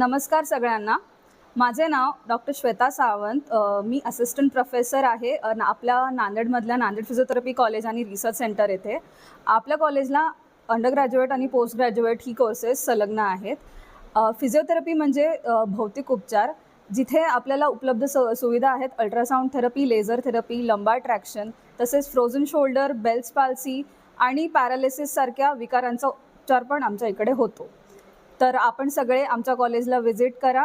नमस्कार सगळ्यांना. माझे नाव डॉक्टर श्वेता सावंत. मी असिस्टंट प्रोफेसर आहे आपल्या नांदेडमधल्या नांदेड फिजिओथेरपी कॉलेज आणि रिसर्च सेंटर येथे. आपल्या कॉलेजला अंडर ग्रॅज्युएट आणि पोस्ट ग्रॅज्युएट ही कोर्सेस संलग्न आहेत. फिजिओथेरपी म्हणजे भौतिक उपचार, जिथे आपल्याला उपलब्ध सुविधा आहेत ultrasound therapy, laser therapy, lumbar traction, तसेच फ्रोझन शोल्डर, बेल्स पाल्सी आणि पॅरालिसिससारख्या विकारांचा उपचार पण आमच्या इकडे होतो. तर आपण सगळे आमच्या कॉलेजला व्हिजिट करा.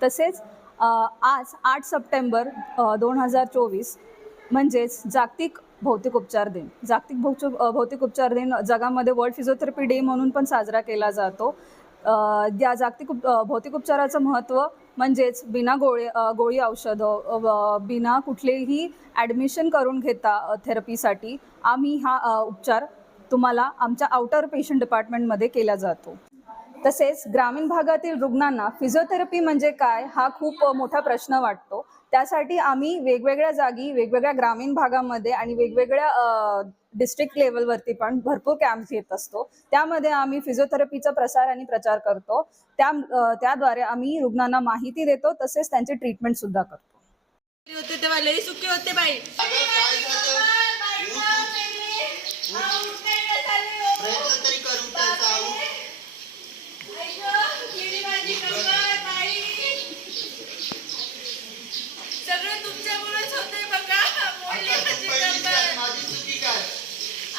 तसेच आज 8 सप्टेंबर 2024 म्हणजेच जागतिक भौतिक उपचार दिन. जागतिक भौतिक उपचार दिन जगामध्ये वर्ल्ड फिजिओथेरपी डे म्हणून पण साजरा केला जातो. या जागतिक भौतिक उपचाराचं महत्त्व म्हणजेच बिना गोळी औषधं, बिना कुठलेही ॲडमिशन करून घेता थेरपीसाठी आम्ही हा उपचार तुम्हाला आमच्या आउटर पेशंट डिपार्टमेंटमध्ये केला जातो. तसेच ग्रामीण भागातील रुग्णांना फिजिओथेरपी म्हणजे काय हा खूप मोठा प्रश्न वाटतो. त्यासाठी आम्ही वेगवेगळ्या जागी, वेगवेगळ्या ग्रामीण भागामध्ये आणि वेगवेगळ्या डिस्ट्रिक्ट लेवलवरती पण भरपूर कॅम्प्स घेत असतो. त्यामध्ये आम्ही फिजिओथेरपीचा प्रसार आणि प्रचार करतो. त्याद्वारे आम्ही रुग्णांना माहिती देतो, तसेच त्यांची ट्रीटमेंट सुद्धा करतो. तेव्हा लई सुखी होते बाई. सगळं तुमच्यामुळेच होते बघा.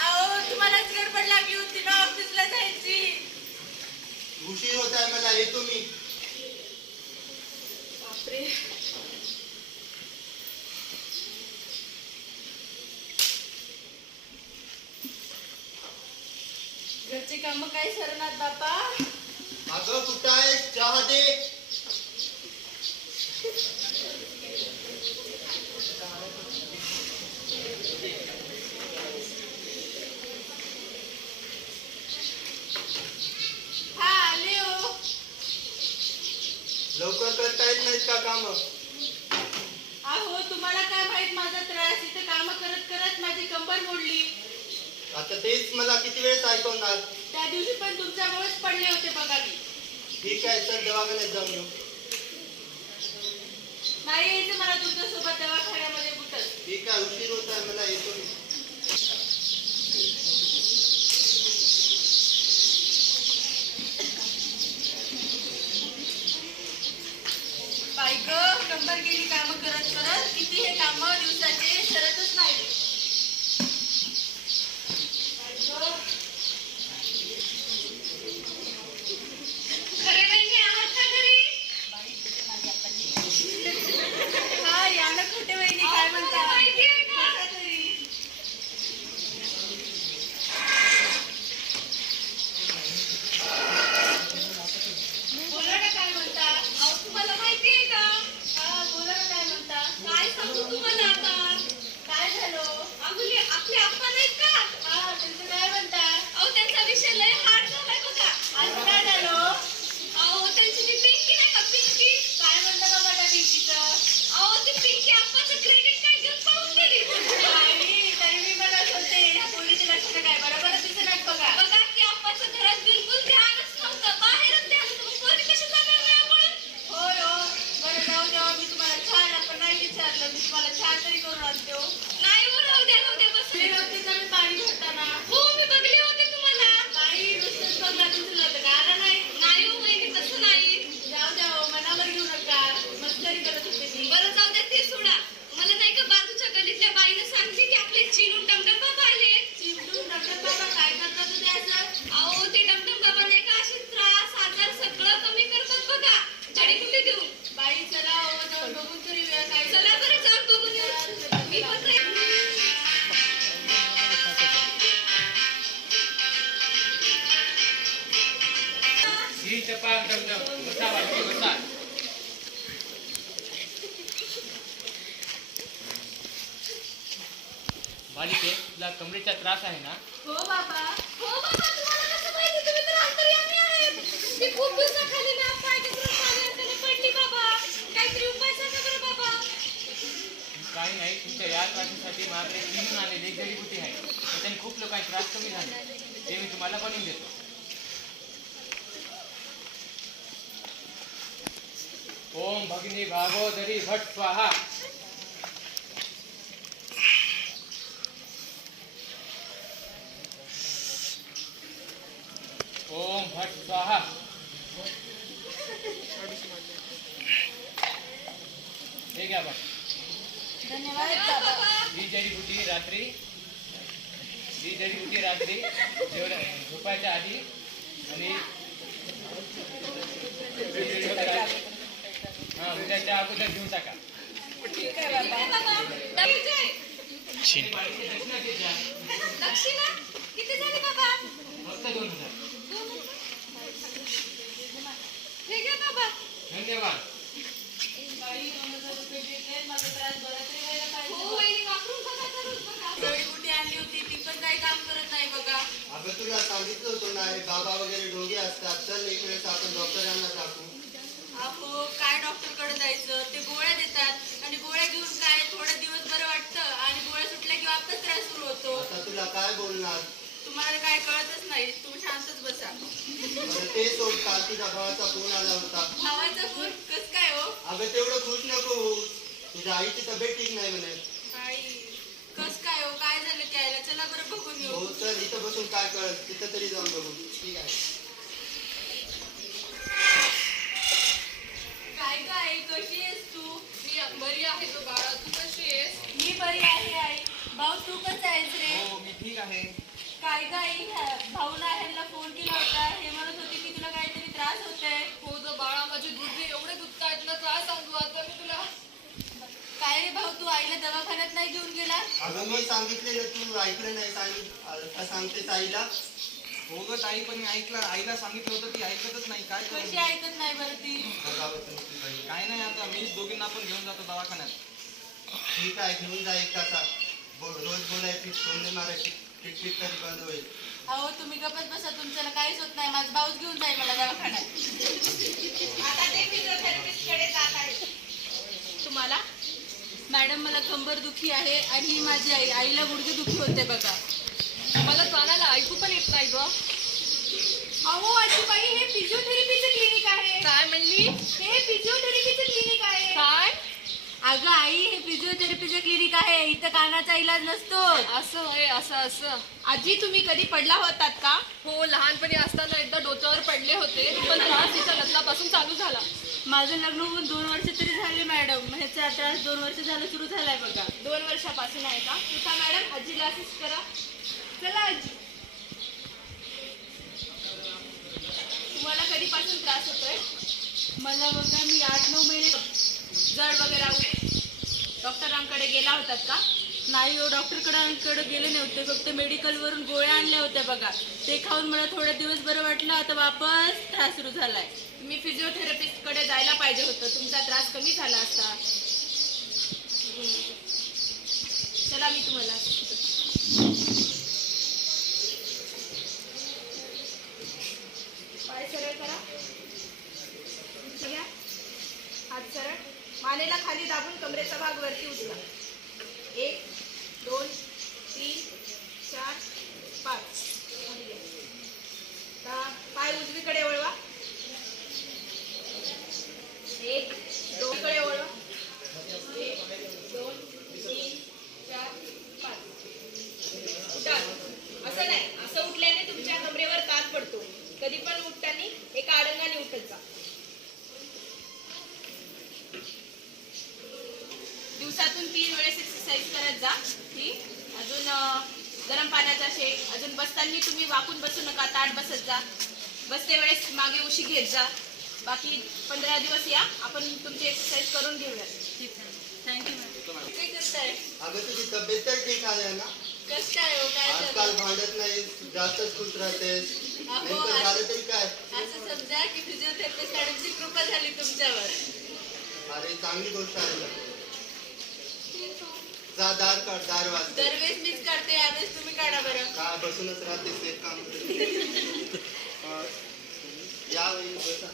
अहो तुम्हालाच गडबड लागली होती ना ऑफिसला जायची. उशीर होत आहे मला, येतो मी. बापरे. घरचे काम काय सरणार बापा. अगं कुठं आहे, चहा दे. हा आले हो. लवकर करता येत नाहीत का काम? अहो तुम्हाला काय माहित माझा त्रास. इथे काम करत करत माझी कंबर मोडली. आता तेच मला किती वेळेस ऐकवणार. त्या दिवशी पण तुमच्यामुळेच पडले होते बघा मी. ठीक आहे, चल दवाखान्यात जाऊन येऊ. नाही यायचं मला तुमच्यासोबत दवाखान्यामध्ये कुठं. ठीक आहे, उशीर होत आहे मला, येतो मी. बायक कंबर गेली काम करत करत. किती हे काम दिवसाचे सरतच नाही. खरे बहिणी आहात का घरी? हा या ना खोटे बहिणी. काय म्हणता? बोला ना काय म्हणता. अहो तुम्हाला माहिती आहे का? हा बोला ना काय म्हणता. काय सांगू तुम्हाला आता. काय झालं? आपले आप्पा नाहीत का? हा त्यांचं काय म्हणता. अहो त्यांचा विषय लय हार्ड झालाय बघा. आज काय झालं? अहो त्यांची ती पिंकी नाही का, पिंकी. काय म्हणता बाबा त्या पिंकीचं. अहो ती पिंकी आप्पाचं क्रेडिट कार्ड घेऊन पळून गेली. नाही तरी मी म्हणत होते ह्या पोलीचे लक्षण काय बरोबर दिसत बघा. बघा की आप्पाचं घरात बिलकुल ध्यानच नव्हतं. बाहेरच ध्यान होतं. मग पोरी कशी जाणार नाही आपण. होय हो. बरं जाऊ द्या. मी तुम्हाला छान आपण नाही विचारलं. मी तुम्हाला छान तरी करून आणतो. नाही हो राहू द्या बसले होते तुम्ही पाणी भरताना. हो मी बघले होते तुम्हाला. नाही नुसतंच बघला तुझं लग्न आलं नाही. नाही हो वहिनी तसं नाही. जाऊ द्या हो, मनावर घेऊ नका. मस्करी करत होते मी. बरं जाऊ द्या ते सोडा. मला नाही का बाजूच्या गल्लीतल्या बाईनं सांगते की आपले चिरून डमडम बाबा आले. चिरून डमडम बाबा काय करतात होते असं. अहो ते डमडम बाबा नाही का असे त्रास आजार सगळं कमी करतात बघा. जडीबुटी देऊन. बाई चला हो जाऊन बघून तरी वेळ काय. चला बरं जाऊन बघून येऊ. मी पण बालिके तुला कमरेचा त्रास आहे ना? हो बाबा. हो बाबा तुम्हाला कसं माहिती. तुम्ही तर अंतर्यामी आहेत. ती खूप दिवसाखाली ना पाय घसरून पाणी अंतराने पडली बाबा. काहीतरी उपाय सांगा बरं बाबा. काही नाही, तुमच्या या त्रासासाठी माझ्याकडे 3 आलेले जडीबुटी आहे. त्याच्याने खूप लोकांचे त्रास कमी झाले. ते मी तुम्हाला बनवून देतो. ओम भगिनी भागोदरी भट स्वाहा. ओम भट स्वाहा. हे घ्या बघ. ही जडीबुटी रात्री झोपायच्या आधी आणि उद्याच्या अगोदर घेऊन टाका. दक्षिणा किती झाली बाबा? फक्त 2000. ठीक आहे बाबा. धन्यवाद. हो वहिनी, वापरून बघा, करून बघा. जडीबुटी आणली होती, ती पण काही काम करत नाही बघा. अगं तुला सांगितलं होतं ना, हे बाबा वगैरे ढोंगे असतात. चल एक वेळेस आपण डॉक्टरांना दाखवू. अहो काय डॉक्टरकडे जायचं, ते गोळ्या देतात आणि गोळ्या घेऊन काय थोडे दिवस बरं वाटतं आणि गोळ्या सुटल्या की वापस त्रास सुरू होतो. आता तुला काय बोलणार? तुम्हाला काय कळतच नाही, तुम्ही शांतच बसा. बरं ते सोड, काल तुझ्या भावाचा फोन आला होता. भावाचा फोन कस काय हो? अगं तेवढं खुश नको होऊस. तुझ्या आईची तब्येत ठीक नाही म्हणे. आई कस काय हो? काय झालं की आईला? चला बरं बघून येऊ. हो चल, इथं बसून काय कळत, तिथं तरी जाऊन बघू. ठीक आहे. काय काय आई, कशी आहेस तू? मी बरी आहे तो बाळा. तू कशी आहेस? मी बरी आहे आई. भाऊ तू कसा आहेस रे? हो मी ठीक आहे. काय काय भाऊला ह्यांना फोन केला होता, हे म्हणत होते की तुला काहीतरी त्रास होतोय. हो ग बाळा, माझे गुडघे एवढे दुखतायत ना, काय सांगू आता मी तुला. काय रे भाऊ, तू आईला दवाखान्यात नाही घेऊन गेला? अगं मी सांगितलेलं तू ऐकलं नाही. सांगतेस आईला. हो ग ताई, पण मी आईला सांगितलं होतं, ती ऐकतच नाही. काय करू? कशी ऐकत नाही बरं ती? बघावं तुमची बाई. काय नाही, आता मीच दोघींना पण घेऊन जातो दवाखान्यात. ठीक आहे, घेऊन जा एकदाचा. रोज बोलायची, तोंड मारायची, टिकटिक कधी बंद होईल. अहो तुम्ही गप्पच बसा, तुमच्याला काहीच होत नाही. माझा भाऊच घेऊन जाईल मला दवाखान्यात. आता ते फिजिओथेरपिस्टकडे जात आहे. तुम्हाला मॅडम, मला कंबर दुखी आहे आणि ही माझी आई. आईला गुडघे दुखी होते बघा. मला चालायला ऐकू पण येत नाही ग. अहो आजीबाई, हे फिजिओथेरपीचं क्लिनिक आहे. काय म्हणली? हे फिजिओथेरपीचं क्लिनिक आहे. काय? अगं आई, हे फिजिओथेरपीचं क्लिनिक आहे. इथं कानाचा इलाज नसतो. असं होय, असं. आजी, तुम्ही कधी पडला होतात का? हो, लहानपणी असताना एकदा डोक्यावर पडले होते, पण त्रास तिच्या लग्नापासून चालू झाला. माझं लग्न होऊन 2 वर्ष तरी झाले मॅडम. ह्याचा त्रास 2 वर्ष झालं सुरू झालाय बघा. 2 वर्षापासून आहे का? उठा मॅडम, आजीला असिस्ट करा. चला आजी. तुम्हाला कधीपासून त्रास होतोय? मला बघा, मी 8-9 महिने जड वगैरे डॉक्टरांकडे गेला होतात का? नाही हो, डॉक्टरकडे गेले नव्हते. फक्त मेडिकलवरून गोळ्या आणल्या होत्या बघा. ते खाऊन मला थोडे दिवस बरं वाटलं, आता वापस त्रास सुरू झालाय. तुम्ही फिजिओथेरपिस्टकडे जायला पाहिजे होतं, तुमचा त्रास कमी झाला असता. चला मी तुम्हाला पाय सरळ करा. घ्या. हात सरळ. मानेला खाली दाबून कमरेचा भाग वरती उचला. 1 2 3 4 5. पाय उजवीकडे वळवा. 1 2 कडे वळवा. 1 2 3 4 5. उठा. असं नाही, असं उठल्याने तुमच्या कमरेवर ताण पडतो. कधी पण उठताना एका आडंगाने उठत जा. दिवसातून 3 वेळेस एक्सरसाइज करत जा. अजून गरम पाण्याचा शेक. अजून बसताना तुम्ही वाकून बसू नका, ताट बसत जा. बसते वेळेस मागे उशी घेत जा. बाकी 15 दिवस या, आपण तुमची एक्सरसाइज करून घेऊया. ठीक आहे, थँक्यू मॅम. काय करताय? अगं तुझी तब्येत तर ठीक आहे ना? कसं काय हो? काय आजकाल झालं? भांडत नाही, जास्तच खुश राहतेस. अहो, नेमकं झालं तरी काय? असं समजा की फिजिओथेरपिस्ट मॅडमची कृपा झाली तुमच्यावर. अरे चांगली गोष्ट आहे ना. जा दार काढ, दार वाज. दरवेळेस मीच काढते, यावेळेस तुम्ही काढा बरं. काय बसूनच राहतेस, एक काम कर. या वहिनी, बसा.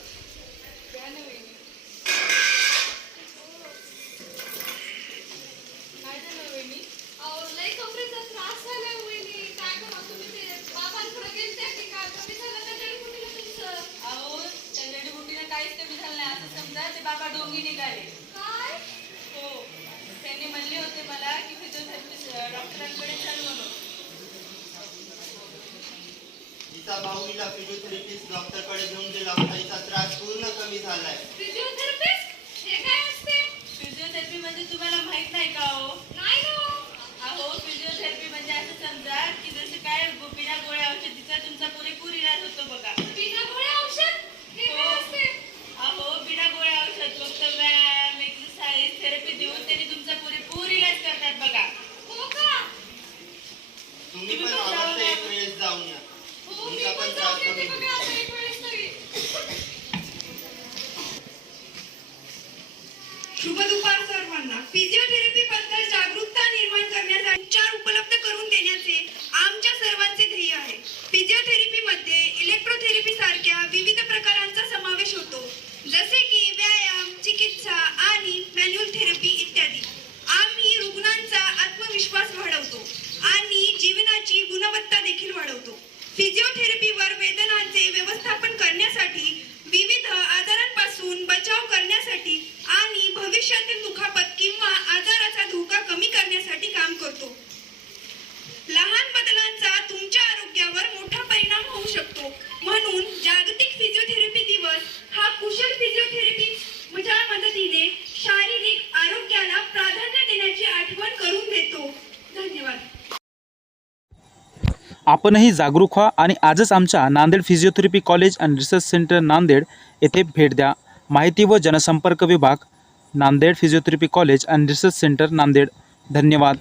काय झालं वहिनी? अहो, लई कमरेचा त्रास झालाय वहिनी. आहे. काय? हो, त्यांनी म्हणले होते मला की फिजिओथेरपिस्ट डॉक्टरांकडे चल म्हणून. हिचा भाऊ हिला फिजिओथेरपिस्ट डॉक्टरकडे घेऊन गेला होता. हिचा त्रास पूर्ण कमी झालाय. फिजिओथेरपिस्ट हे काय असते? फिजिओथेरपी म्हणजे तुम्हाला माहित नाही का हो? नाही ना. अहो, फिजिओथेरपी म्हणजे असं समजा की जसं काय बिना गोळ्या औषधीचा तुमचा पुरेपूर इलाज होतो बघा. बिना गोळ्या औषध हे काय असते? अहो, बिना गोळ्या औषध फक्त व्यायाम एक्सरसाइज थेरपी देऊन त्यांनी तुमचा पुरेपूर इलाज करतात बघा. हो का? तुम्ही पण आवडतं एक वेळेस जाऊन या. हो, मी तुमचा पण पण त्रास जाऊन कमी येते होईल. बघा आता एक वेळेस तरी. शुभ दुपार सर्वांना. फिजिओथेरपी बद्दल जागरूकता निर्माण करण्यासाठी उपचार उपलब्ध करून देण्याचे आमच्या सर्वांचे ध्येय आहे. फिजिओथेरपी मध्ये इलेक्ट्रोथेरपी सारख्या विविध प्रकारांचा समावेश होतो, जसे की व्यायाम, चिकित्सा आणि मॅन्युअल थेरपी इत्यादी. आम्ही रुग्णांचा आत्मविश्वास वाढवतो आणि जीवनाची गुणवत्ता देखील वाढवतो. फिजिओथेरपीवर वेदनांचे व्यवस्थापन करण्यासाठी, विविध आजारांपासून बचाव करण्यासाठी आणि भविष्यातील दुखापत किंवा आजाराचा धोका कमी करण्यासाठी काम करतो. लहान बदलांचा तुमच्या आरोग्यावर मोठा परिणाम होऊ शकतो. म्हणून जागतिक फिजिओथेरपी दिवस हा कुशल फिजिओथेरपीच्या मदतीने शारीरिक आरोग्याला प्राधान्य देण्याची आठवण करून देतो. धन्यवाद. आपणही जागरूक व्हा आणि आजच आमच्या Nanded physiotherapy college and research centre Nanded येथे भेट द्या. माहिती व जनसंपर्क विभाग, Nanded physiotherapy college and research centre Nanded. धन्यवाद.